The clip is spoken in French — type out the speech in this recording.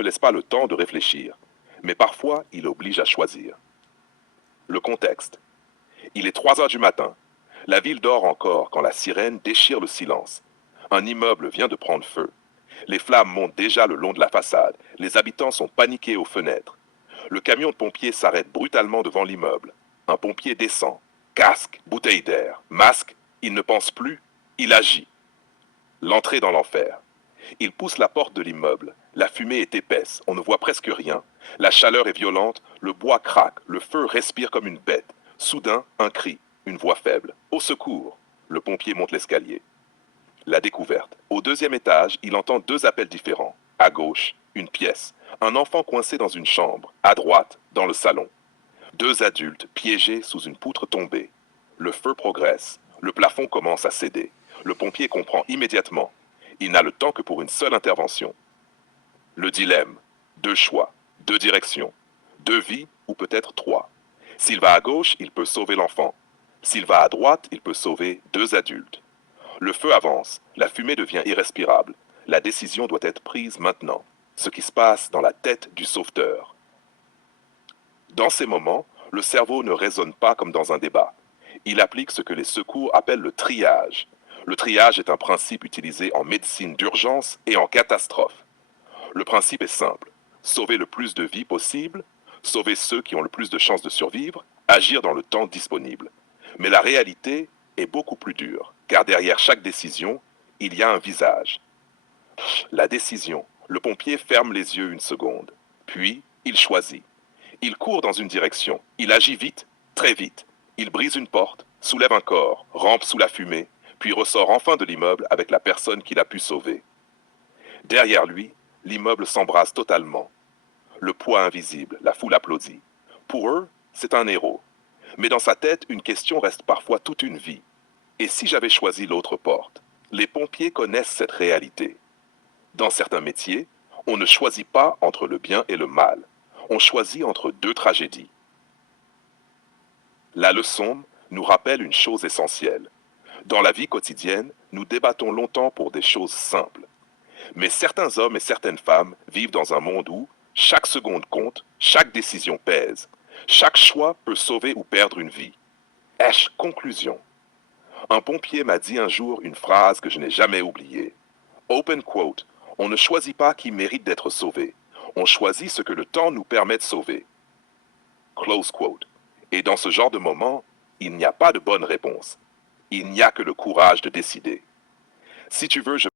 ne laisse pas le temps de réfléchir, mais parfois il oblige à choisir. Le contexte. Il est 3 heures du matin. La ville dort encore quand la sirène déchire le silence. Un immeuble vient de prendre feu. Les flammes montent déjà le long de la façade. Les habitants sont paniqués aux fenêtres. Le camion de pompiers s'arrête brutalement devant l'immeuble. Un pompier descend. Casque, bouteille d'air, masque. Il ne pense plus, il agit. L'entrée dans l'enfer. Il pousse la porte de l'immeuble. La fumée est épaisse, on ne voit presque rien. La chaleur est violente, le bois craque, le feu respire comme une bête. Soudain, un cri, une voix faible. Au secours! Le pompier monte l'escalier. La découverte. Au 2e étage, il entend 2 appels différents. À gauche, une pièce. Un enfant coincé dans une chambre. À droite, dans le salon. 2 adultes piégés sous une poutre tombée. Le feu progresse. Le plafond commence à céder. Le pompier comprend immédiatement. Il n'a le temps que pour une seule intervention. Le dilemme. 2 choix, 2 directions, 2 vies ou peut-être 3. S'il va à gauche, il peut sauver l'enfant. S'il va à droite, il peut sauver 2 adultes. Le feu avance, la fumée devient irrespirable. La décision doit être prise maintenant. Ce qui se passe dans la tête du sauveteur. Dans ces moments, le cerveau ne raisonne pas comme dans un débat. Il applique ce que les secours appellent le triage. Le triage est un principe utilisé en médecine d'urgence et en catastrophe. Le principe est simple. Sauver le plus de vies possible, sauver ceux qui ont le plus de chances de survivre, agir dans le temps disponible. Mais la réalité est beaucoup plus dure, car derrière chaque décision, il y a un visage. La décision. Le pompier ferme les yeux une seconde. Puis, il choisit. Il court dans une direction. Il agit vite, très vite. Il brise une porte, soulève un corps, rampe sous la fumée, puis ressort enfin de l'immeuble avec la personne qu'il a pu sauver. Derrière lui, l'immeuble s'embrase totalement. Le poids invisible, la foule applaudit. Pour eux, c'est un héros. Mais dans sa tête, une question reste parfois toute une vie. Et si j'avais choisi l'autre porte? Les pompiers connaissent cette réalité. Dans certains métiers, on ne choisit pas entre le bien et le mal. On choisit entre 2 tragédies. La leçon nous rappelle une chose essentielle. Dans la vie quotidienne, nous débattons longtemps pour des choses simples. Mais certains hommes et certaines femmes vivent dans un monde où chaque seconde compte, chaque décision pèse. Chaque choix peut sauver ou perdre une vie. Conclusion. Un pompier m'a dit un jour une phrase que je n'ai jamais oubliée. Open quote. On ne choisit pas qui mérite d'être sauvé. On choisit ce que le temps nous permet de sauver. Close quote. Et dans ce genre de moment, il n'y a pas de bonne réponse. Il n'y a que le courage de décider. Si tu veux, je